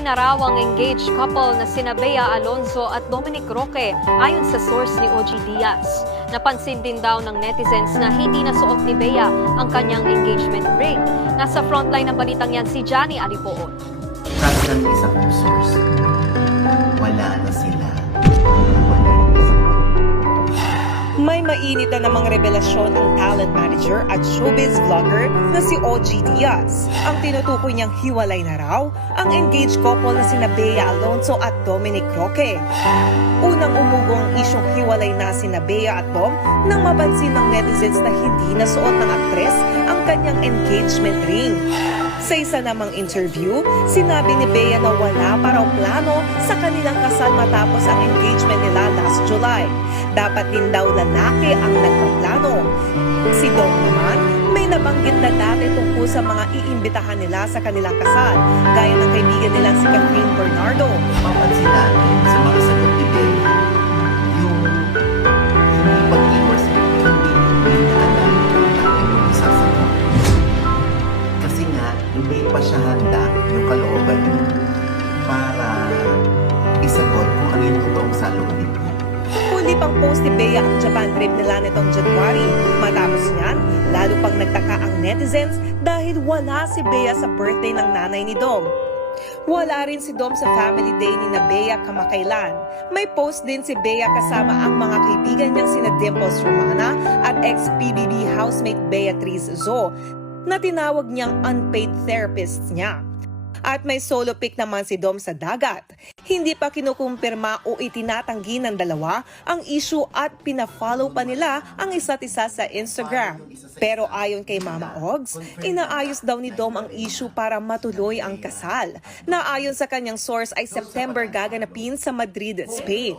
Hiwalay na raw ang engaged couple na sina Bea Alonzo at Dominic Roque ayon sa source ni OG Diaz. Napansin din daw ng netizens na hindi nasuot ni Bea ang kanyang engagement ring. Nasa frontline ng balitang yan si Johnny Alipoon. Sabi ng isang source, wala na sila. May mainit na namang revelasyon ang talent manager at showbiz vlogger na si OG Diaz. Ang tinutukoy niyang hiwalay na raw ang engaged couple na sina Bea Alonzo at Dominic Roque. Unang umugo ang isyong hiwalay na sina Bea at Dom nang mapansin ng netizens na hindi nasuot ng aktres ang kanyang engagement ring. Sa isa namang interview, sinabi ni Bea na wala pa raw plano sa kanilang kasal matapos ang engagement nila last July. Dapat din daw lalaki ang nagpaplano. Si Dom naman, may nabanggit na dati tungkol sa mga iimbitahan nila sa kanilang kasal, gaya ng kaibigan nilang si Catherine Bernardo. Mapansin natin sa mga sagot ni Bea, yung hindi pag-iwas, hindi niya alam ang yung isasagot. Kasi nga, hindi pa siya handa yung kalooban niya para isagot kung ano yung totoong salubin niya. Huli pang post ni Bea ang Japan trip nila nitong January. Matapos niyan, lalo pang nagtaka ang netizens dahil wala si Bea sa birthday ng nanay ni Dom. Wala rin si Dom sa family day ni na Bea kamakailan. May post din si Bea kasama ang mga kaibigan niyang sina Dimples Romana at ex-PBB housemate Beatriz Zo na tinawag niyang unpaid therapists niya. At may solo pic naman si Dom sa dagat. Hindi pa kinukumpirma o itinatanggi ng dalawa ang issue at pina-follow pa nila ang isa't isa sa Instagram. Pero ayon kay Mama Ogs, inaayos daw ni Dom ang issue para matuloy ang kasal, na ayon sa kanyang source ay September gaganapin sa Madrid, Spain.